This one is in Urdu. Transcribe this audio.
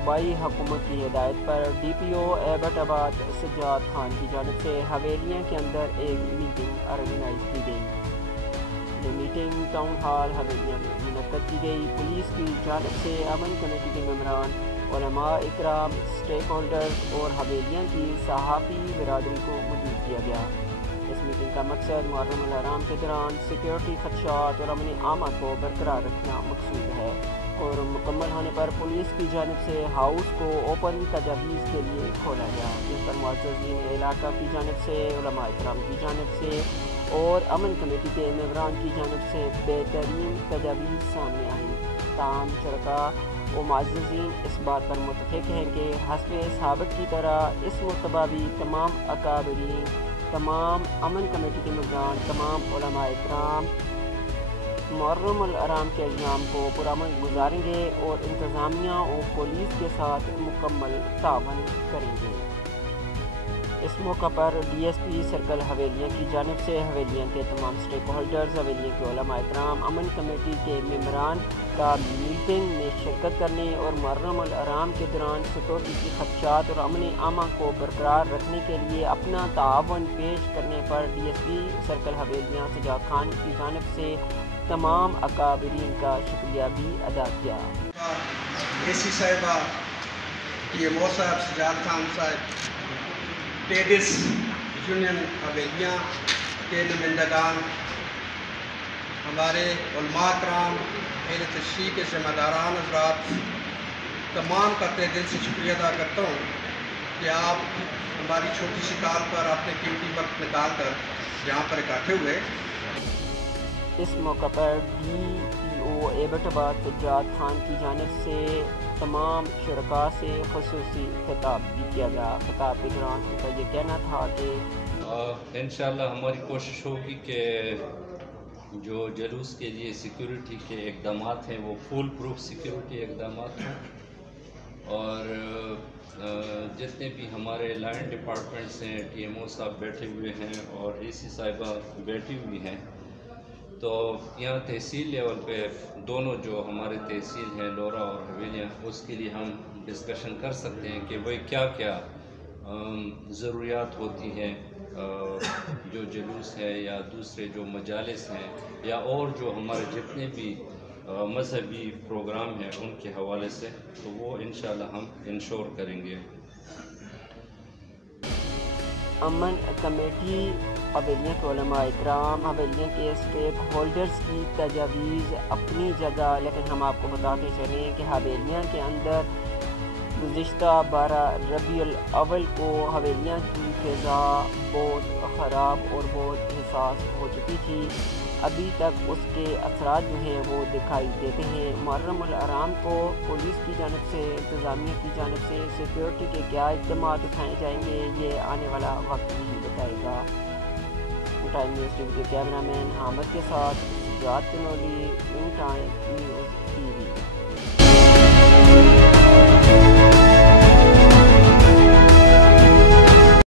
صوبائی حکومت کی ہدایت پر ڈی پی او ایبٹ آباد سجاد خان کی جانب سے حویلیاں کے اندر ایک میٹنگ آرگنائز کی گئی۔ یہ میٹنگ ٹاؤن ہال حویلیاں میں منعقد کی گئی۔ پولیس کی جانب سے امن کمیٹی کے ممبران، علماء اکرام، اسٹیک ہولڈرز اور حویلیاں کی صحافی برادری کو مدعو کیا گیا۔ اس میٹنگ کا مقصد محرم الحرام کے دوران سیکیورٹی خدشات اور امن عامہ کو برقرار رکھنا مقصود ہے۔ اور مکمل ہونے پر پولیس کی جانب سے ہاؤس کو اوپن تجاویز کے لیے کھولا گیا، جس پر معززین علاقہ کی جانب سے، علماء اکرام کی جانب سے اور امن کمیٹی کے ممبران کی جانب سے بہترین تجاویز سامنے آئیں۔ تاہم شرکاء و معززین اس بات پر متفق ہیں کہ حسب سابق کی طرح اس مرتبہ بھی تمام اکابرین، تمام امن کمیٹی کے ممبران، تمام علماء اکرام محرم الحرام کے ایام کو پرامن گزاریں گے اور انتظامیہ و پولیس کے ساتھ مکمل تعاون کریں گے۔ اس موقع پر ڈی ایس پی سرکل حویلیاں کی جانب سے حویلیاں کے تمام اسٹیک ہولڈرز، حویلیاں کے علماء اکرام، امن کمیٹی کے ممبران کا میٹنگ میں شرکت کرنے اور محرم الحرام کے دوران سیکورٹی کی خدشات اور امن عامہ کو برقرار رکھنے کے لیے اپنا تعاون پیش کرنے پر D S P circle Havelian Sajjad Khan کی جانب سے تمام اکابرین کا شکریہ بھی ادا کیا۔ اے سی صاحبہ، پی ایم او صاحب، سجاد خان صاحب، ٹریڈرز یونین حویلیاں کے نمائندگان، ہمارے علماء کرام، اہل تشریح کے ذمہ داران حضرات، تمام کا تہ دل سے شکریہ ادا کرتا ہوں کہ آپ ہماری چھوٹی سی کال پر اپنے قیمتی وقت نکال کر یہاں پر اکٹھے ہوئے۔ اس موقع پر ڈی پی او ایبٹ آباد سجاد خان کی جانب سے تمام شرکاء سے خصوصی خطاب بھی کیا گیا۔ خطاب کے دوران ان کا یہ کہنا تھا کہ انشاءاللہ ہماری کوشش ہوگی کہ جو جلوس کے لیے سیکیورٹی کے اقدامات ہیں وہ فول پروف سیکیورٹی اقدامات ہوں، اور جتنے بھی ہمارے لائن ڈپارٹمنٹس ہیں، ٹی ایم او صاحب بیٹھے ہوئے ہیں اور اے سی صاحبہ بیٹھی ہوئی ہیں، تو یہاں تحصیل لیول پہ دونوں جو ہمارے تحصیل ہیں لورا اور حویلیاں، اس کے لیے ہم ڈسکشن کر سکتے ہیں کہ وہ کیا کیا ضروریات ہوتی ہیں، جو جلوس ہے یا دوسرے جو مجالس ہیں یا اور جو ہمارے جتنے بھی مذہبی پروگرام ہیں ان کے حوالے سے، تو وہ انشاءاللہ ہم انشور کریں گے۔ امن کمیٹی، حویلیاں کے علماء اکرام، حویلیاں کے اسٹیک ہولڈرز کی تجاویز اپنی جگہ، لیکن ہم آپ کو بتاتے چلیں کہ حویلیاں کے اندر گزشتہ 12 ربیع الاول کو حویلیاں کی فضا بہت خراب اور بہت حساس ہو چکی تھی۔ ابھی تک اس کے اثرات جو ہیں وہ دکھائی دیتے ہیں۔ محرم الحرام کو پولیس کی جانب سے، انتظامیہ کی جانب سے سیکیورٹی کے کیا اقدامات اٹھائے جائیں گے، یہ آنے والا وقت ہی بتائے گا۔ ٹائم نیوز ٹی وی کے کیمرہ مین حامد کے ساتھ Sajjad Tanoli, Time News TV وی۔